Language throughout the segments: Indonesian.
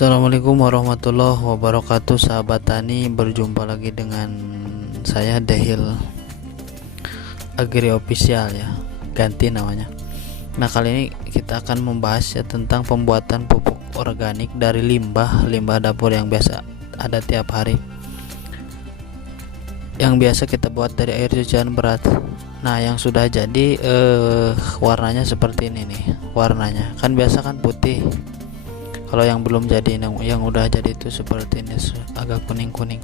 Assalamualaikum warahmatullahi wabarakatuh, sahabat tani. Berjumpa lagi dengan saya Dehil Agri Official ya, ganti namanya. Nah, kali ini kita akan membahas ya tentang pembuatan pupuk organik dari limbah dapur yang biasa ada tiap hari, yang biasa kita buat dari air cucian beras. Nah, yang sudah jadi warnanya seperti ini nih. Warnanya kan biasa kan putih. Kalau yang belum jadi, yang udah jadi itu seperti ini, agak kuning-kuning.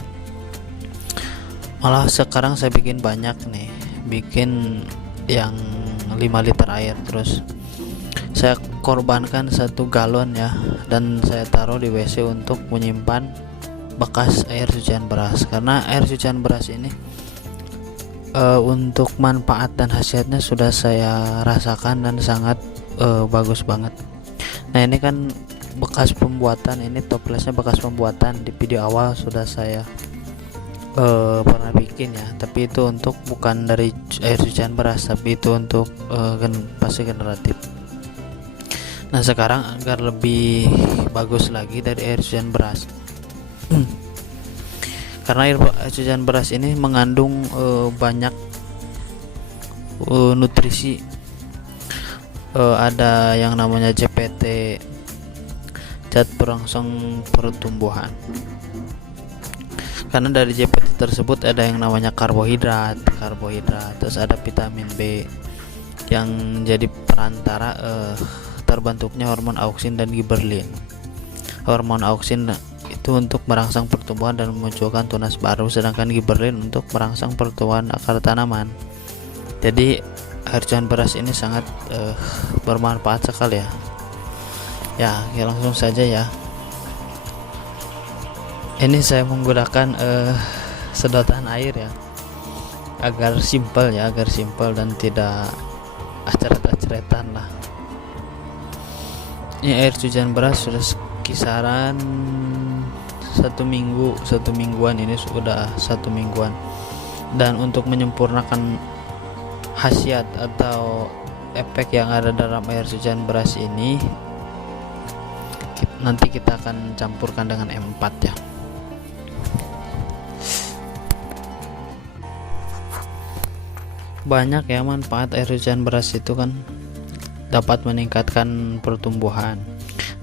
Malah sekarang saya bikin banyak nih, bikin yang 5 liter air, terus saya korbankan 1 galon ya, dan saya taruh di WC untuk menyimpan bekas air cucian beras. Karena air cucian beras ini untuk manfaat dan khasiatnya sudah saya rasakan dan sangat bagus banget. Nah, ini kan bekas pembuatan, ini toplesnya bekas pembuatan. Di video awal sudah saya pernah bikin ya, tapi itu untuk bukan dari air cucian beras, tapi itu untuk pasti generatif. Nah, sekarang agar lebih bagus lagi dari air cucian beras, karena air cucian beras ini mengandung banyak nutrisi. Ada yang namanya CPT, zat perangsang pertumbuhan. Karena dari CPT tersebut ada yang namanya karbohidrat, terus ada vitamin B yang jadi perantara terbentuknya hormon auksin dan giberlin. Hormon auksin itu untuk merangsang pertumbuhan dan memunculkan tunas baru, sedangkan giberlin untuk merangsang pertumbuhan akar tanaman. Jadi air cucian beras ini sangat bermanfaat sekali ya. Ya, langsung saja ya. Ini saya menggunakan sedotan air ya, agar simpel dan tidak acret-acretan lah. Ini air cucian beras sudah kisaran 1 mingguan, ini sudah 1 mingguan. Dan untuk menyempurnakan khasiat atau efek yang ada dalam air cucian beras ini, nanti kita akan campurkan dengan M4 ya. Banyak ya manfaat air cucian beras itu kan, dapat meningkatkan pertumbuhan.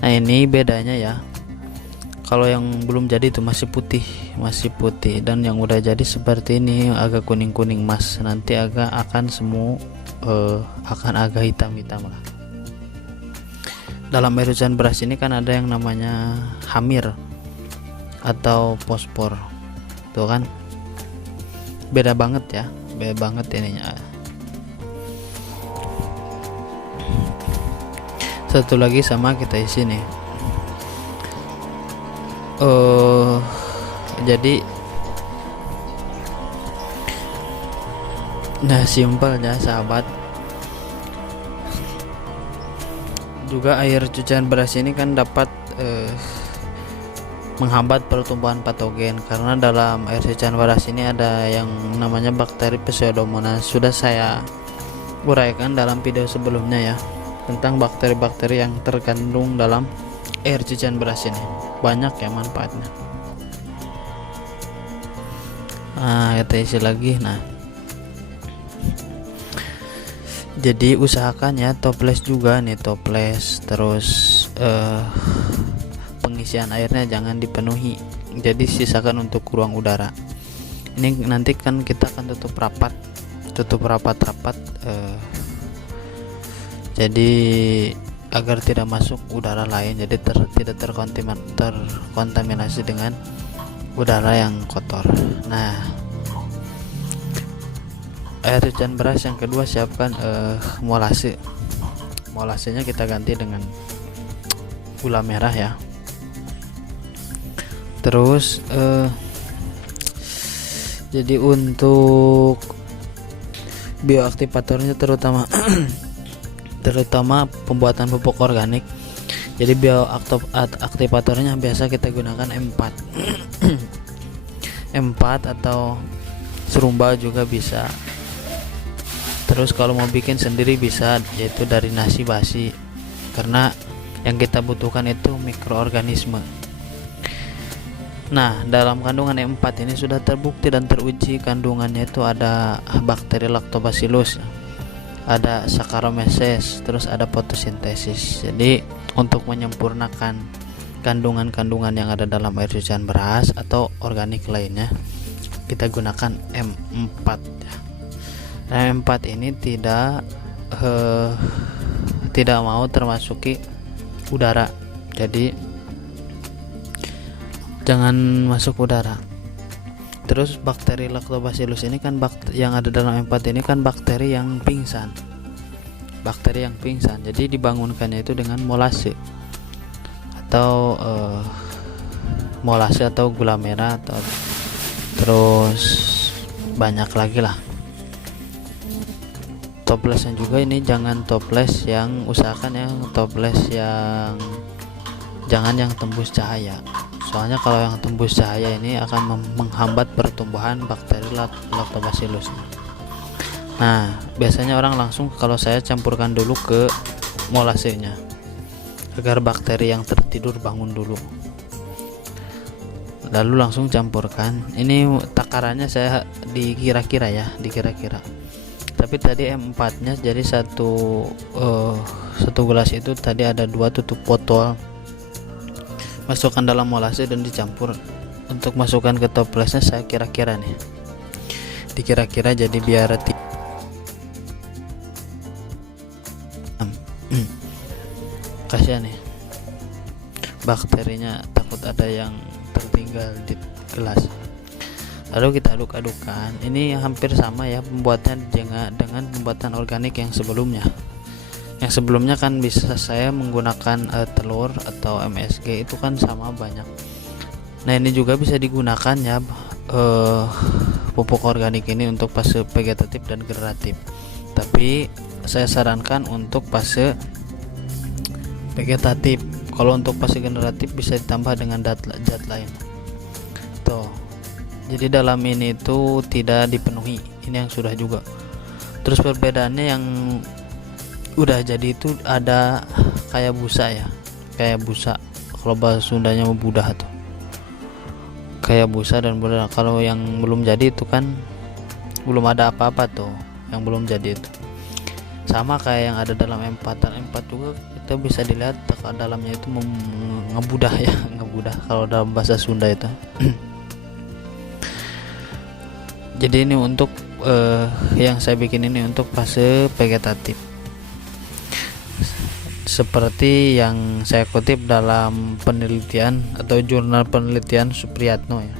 Nah, ini bedanya ya, kalau yang belum jadi itu masih putih, dan yang udah jadi seperti ini agak kuning-kuning mas. Nanti akan agak hitam-hitam lah. Dalam air cucian beras ini kan ada yang namanya hamir atau fosfor, tuh kan, beda banget ininya. Satu lagi sama kita isi nih. Jadi simpel ya sahabat. Juga air cucian beras ini kan dapat menghambat pertumbuhan patogen, karena dalam air cucian beras ini ada yang namanya bakteri Pseudomonas. Sudah saya uraikan dalam video sebelumnya ya, tentang bakteri-bakteri yang terkandung dalam air cucian beras ini. Banyak ya manfaatnya. Nah, kita isi lagi. Nah, jadi usahakan ya toples juga nih, terus pengisian airnya jangan dipenuhi, jadi sisakan untuk ruang udara. Ini nanti kan kita akan tutup rapat, jadi agar tidak masuk udara lain, jadi tidak terkontaminasi dengan udara yang kotor. Nah, air cucian beras yang kedua, siapkan molasenya kita ganti dengan gula merah ya. Terus jadi untuk bioaktivatornya terutama pembuatan pupuk organik, jadi bioaktivatornya biasa kita gunakan M4 atau serumba juga bisa. Terus kalau mau bikin sendiri bisa, yaitu dari nasi basi, karena yang kita butuhkan itu mikroorganisme. Nah, dalam kandungan E4 ini sudah terbukti dan teruji kandungannya itu ada bakteri Lactobacillus, ada Saccharomyces, terus ada fotosintesis. Jadi untuk menyempurnakan kandungan-kandungan yang ada dalam air cucian beras atau organik lainnya, kita gunakan M4 ya. Nah, M4 ini tidak mau termasuki udara, jadi jangan masuk udara. Terus bakteri Lactobacillus ini kan yang ada dalam M4 ini kan bakteri yang pingsan. Jadi dibangunkannya itu dengan molase atau gula merah atau terus banyak lagi lah. Toplesnya juga ini jangan toples yang jangan yang tembus cahaya. Soalnya kalau yang tembus cahaya ini akan menghambat pertumbuhan bakteri Lactobacillus. Nah, biasanya orang langsung, kalau saya campurkan dulu ke molasenya agar bakteri yang tertidur bangun dulu, lalu langsung campurkan. Ini takarannya saya dikira-kira. Tapi tadi M4 nya jadi satu gelas itu tadi ada 2 tutup botol, masukkan dalam molase dan dicampur. Untuk masukkan ke toplesnya saya kira-kira jadi biar kasihan nih bakterinya, takut ada yang tertinggal di gelas. Lalu kita aduk-adukkan. Ini hampir sama ya pembuatannya dengan pembuatan organik yang sebelumnya. Yang sebelumnya kan bisa saya menggunakan telur atau MSG, itu kan sama banyak. Nah, ini juga bisa digunakan ya pupuk organik ini untuk fase vegetatif dan generatif. Tapi saya sarankan untuk fase vegetatif. Kalau untuk fase generatif bisa ditambah dengan zat lain. Tuh. Jadi dalam ini itu tidak dipenuhi. Ini yang sudah juga. Terus perbedaannya yang udah jadi itu ada kayak busa ya, kayak busa. Kalau bahasa Sundanya budah tuh, kayak busa dan budah. Kalau yang belum jadi itu kan belum ada apa-apa tuh, yang belum jadi itu sama kayak yang ada dalam M4 juga. Kita bisa dilihat dalamnya itu ngebudah ya, ngebudah kalau dalam bahasa Sunda itu. Jadi ini untuk yang saya bikin ini untuk fase vegetatif, seperti yang saya kutip dalam penelitian atau jurnal penelitian Supriyatno ya.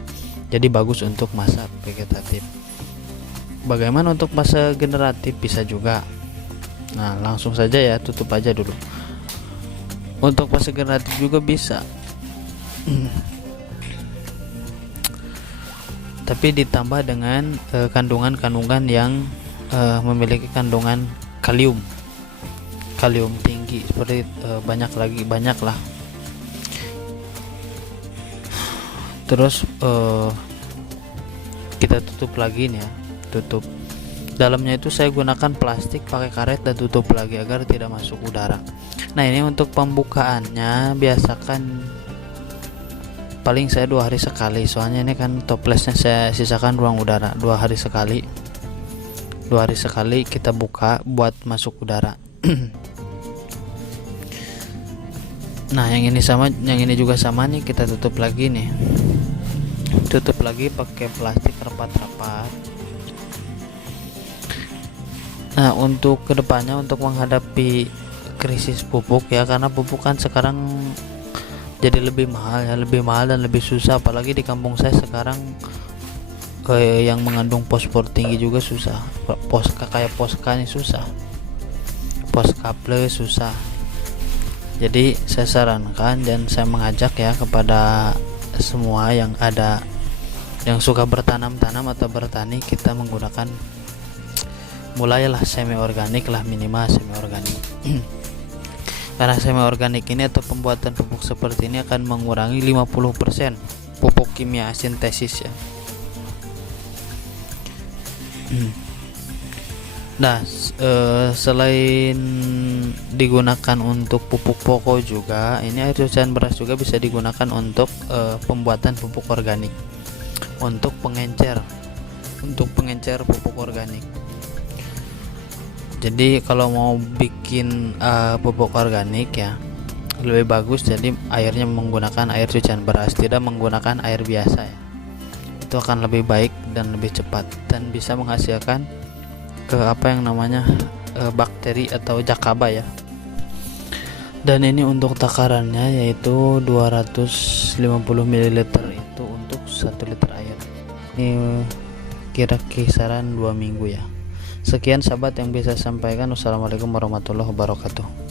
Jadi bagus untuk masa vegetatif. Bagaimana untuk fase generatif? Bisa juga. Nah, langsung saja ya, tutup aja dulu. Untuk fase generatif juga bisa. Tapi ditambah dengan kandungan-kandungan yang memiliki kandungan kalium tinggi, seperti banyak lah. Terus kita tutup lagi nih ya, tutup dalamnya itu saya gunakan plastik pakai karet dan tutup lagi agar tidak masuk udara. Nah, ini untuk pembukaannya biasakan paling saya 2 hari sekali, soalnya ini kan toplesnya saya sisakan ruang udara. 2 hari sekali kita buka buat masuk udara. Nah, yang ini juga sama nih, kita tutup lagi pakai plastik rapat-rapat. Nah, untuk kedepannya untuk menghadapi krisis pupuk ya, karena pupuk kan sekarang jadi lebih mahal dan lebih susah, apalagi di kampung saya sekarang yang mengandung fosfor tinggi juga susah. Poska ini susah, poskable susah. Jadi saya sarankan dan saya mengajak ya kepada semua yang suka bertanam atau bertani, kita menggunakan mulailah semi organik lah, minimal semi organik. Karena semi organik ini atau pembuatan pupuk seperti ini akan mengurangi 50% pupuk kimia sintesis ya. Nah, selain digunakan untuk pupuk pokok juga, ini air cucian beras juga bisa digunakan untuk pembuatan pupuk organik, untuk pengencer pupuk organik. Jadi kalau mau bikin pupuk organik ya lebih bagus, jadi airnya menggunakan air cucian beras, tidak menggunakan air biasa ya. Itu akan lebih baik dan lebih cepat dan bisa menghasilkan ke apa yang namanya bakteri atau jakaba ya. Dan ini untuk takarannya yaitu 250 ml itu untuk 1 liter air. Ini kira kisaran 2 minggu ya. Sekian sahabat yang bisa sampaikan. Wassalamualaikum warahmatullahi wabarakatuh.